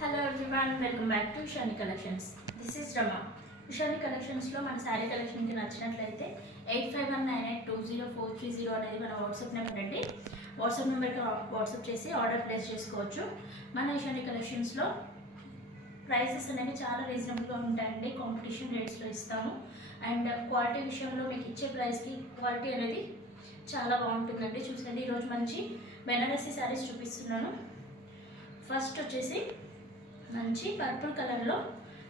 Hello everyone, welcome back to Ushani collections. This is Rama. Ushani కలెక్షన్స్లో మన శారీ కలెక్షన్కి నచ్చినట్లయితే 8519820430 అనేది మన వాట్సాప్ నెంబర్ అండి. వాట్సాప్ నెంబర్కి వాట్సాప్ చేసి ఆర్డర్ ప్లేస్ చేసుకోవచ్చు. మన ఉషాని కలెక్షన్స్లో ప్రైసెస్ అనేవి చాలా రీజనబుల్గా ఉంటాయండి. కాంపిటీషన్ రేట్స్లో ఇస్తాము. అండ్ క్వాలిటీ విషయంలో మీకు ఇచ్చే ప్రైస్కి క్వాలిటీ అనేది చాలా బాగుంటుందండి. చూసండి, ఈరోజు మంచి బెనారసీ శారీస్ చూపిస్తున్నాను. ఫస్ట్ వచ్చేసి మంచి పర్పుల్ కలర్లో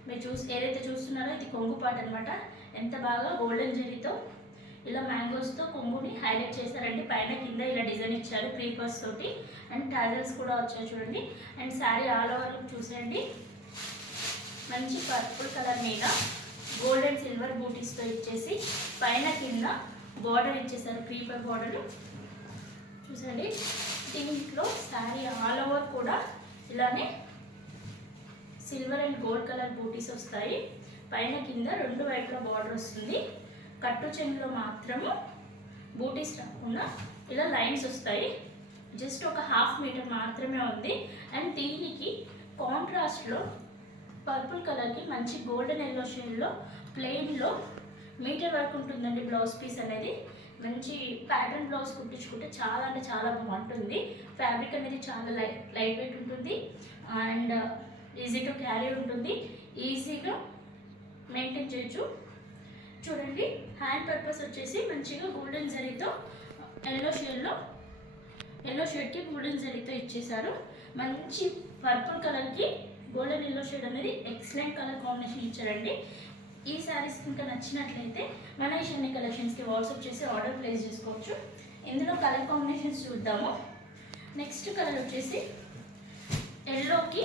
మీరు ఏదైతే చూస్తున్నారో ఇది కొంగు పాట అనమాట. ఎంత బాగా గోల్డెన్ జరీతో ఇలా మ్యాంగోస్తో కొంగుని హైలైట్ చేశారండి. పైన కింద ఇలా డిజైన్ ఇచ్చారు క్రీపర్స్ తోటి. అండ్ టాజల్స్ కూడా వచ్చాయి చూడండి. అండ్ శారీ ఆల్ ఓవర్ చూసేయండి. మంచి పర్పుల్ కలర్ మీద గోల్డ్ అండ్ సిల్వర్ బూటీస్తో ఇచ్చేసి పైన కింద బార్డర్ ఇచ్చేసారు, క్రీపర్ బార్డర్ చూసండి. దీంట్లో శారీ ఆల్ ఓవర్ కూడా ఇలానే సిల్వర్ అండ్ గోల్డ్ కలర్ బూటీస్ వస్తాయి. పైన కింద రెండు వైపులా బార్డర్ వస్తుంది. కట్టు చెంగులో మాత్రము బూటీస్ రాకుండా ఇలా లైన్స్ వస్తాయి. జస్ట్ ఒక 1/2 మీటర్ మాత్రమే ఉంది. అండ్ దీనికి కాంట్రాస్ట్లో పర్పుల్ కలర్కి మంచి గోల్డెన్ ఎల్లో షేడ్లో ప్లెయిన్లో మీటర్ వరకు ఉంటుందండి బ్లౌజ్ పీస్ అనేది. మంచి ప్యాటర్న్ బ్లౌజ్ కుట్టించుకుంటే చాలా అంటే చాలా బాగుంటుంది. ఫ్యాబ్రిక్ అనేది చాలా లైట్ వెయిట్ ఉంటుంది. అండ్ ఈజీ టు క్యారీ ఉంటుంది. ఈజీగా మెయింటైన్ చేయొచ్చు. చూడండి, హ్యాండ్ పర్పస్ వచ్చేసి మంచిగా గోల్డెన్ జరీతో ఎల్లో షేడ్కి గోల్డెన్ జరీతో ఇచ్చేసారు. మంచి పర్పుల్ కలర్కి గోల్డెన్ ఎల్లో షేడ్ అనేది ఎక్సలెంట్ కలర్ కాంబినేషన్ ఇచ్చారండి. ఈ శారీస్ ఇంకా నచ్చినట్లయితే మన ఉషాని కలెక్షన్స్కి వాట్సాప్ చేసి ఆర్డర్ ప్లేస్ చేసుకోవచ్చు. ఇందులో కలర్ కాంబినేషన్స్ చూద్దాము. నెక్స్ట్ కలర్ వచ్చేసి ఎల్లోకి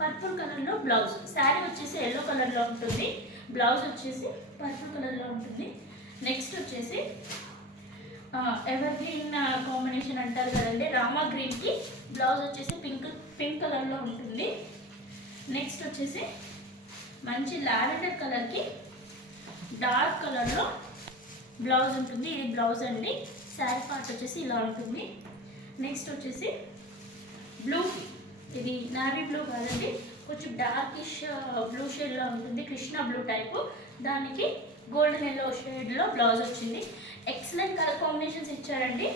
పర్పుల్ కలర్లో బ్లౌజ్. శారీ వచ్చేసి ఎల్లో కలర్లో ఉంటుంది, బ్లౌజ్ వచ్చేసి పర్పుల్ కలర్లో ఉంటుంది. నెక్స్ట్ వచ్చేసి ఎవర్ గ్రీన్ కాంబినేషన్ అంటారు కదండి, రామా గ్రీన్కి బ్లౌజ్ వచ్చేసి పింక్ కలర్లో ఉంటుంది. నెక్స్ట్ వచ్చేసి మంచి లావెండర్ కలర్కి డార్క్ కలర్లో బ్లౌజ్ ఉంటుంది. ఇది బ్లౌజ్ అండి. శారీ పార్ట్ వచ్చేసి ఇలా ఉంటుంది. నెక్స్ట్ వచ్చేసి బ్లూ, ఇది నావీ బ్లూ కాదండి, కొంచెం డార్కిష్ బ్లూ షేడ్లో ఉంటుంది, కృష్ణ బ్లూ టైపు. దానికి గోల్డెన్ ఎల్లో షేడ్లో బ్లౌజ్ వచ్చింది. ఎక్సలెంట్ కలర్ కాంబినేషన్స్ ఇచ్చారండి.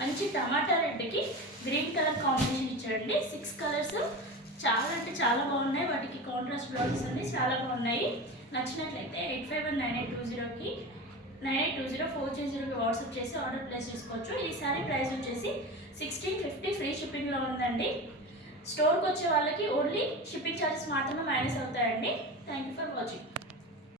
మంచి టమాటా రెడ్కి గ్రీన్ కలర్ కాంబినేషన్ ఇచ్చారండి. 6 కలర్స్ చాలా అంటే చాలా బాగున్నాయి. వాటికి కాంట్రాస్ట్ బ్లౌజెస్ అన్ని చాలా బాగున్నాయి. నచ్చినట్లయితే 851982 9820 వాట్సాప్ చేసి ఆర్డర్ ప్లేస్ చేసుకోవచ్చు. ఈ సారీ ప్రైస్ వచ్చేసి 1650 ఫ్రీ షిప్పింగ్లో ఉందండి. స్టోర్కి వచ్చే వాళ్ళకి ఓన్లీ షిప్పింగ్ ఛార్జెస్ మాత్రమే మైనస్ అవుతాయండి. Thank you for watching.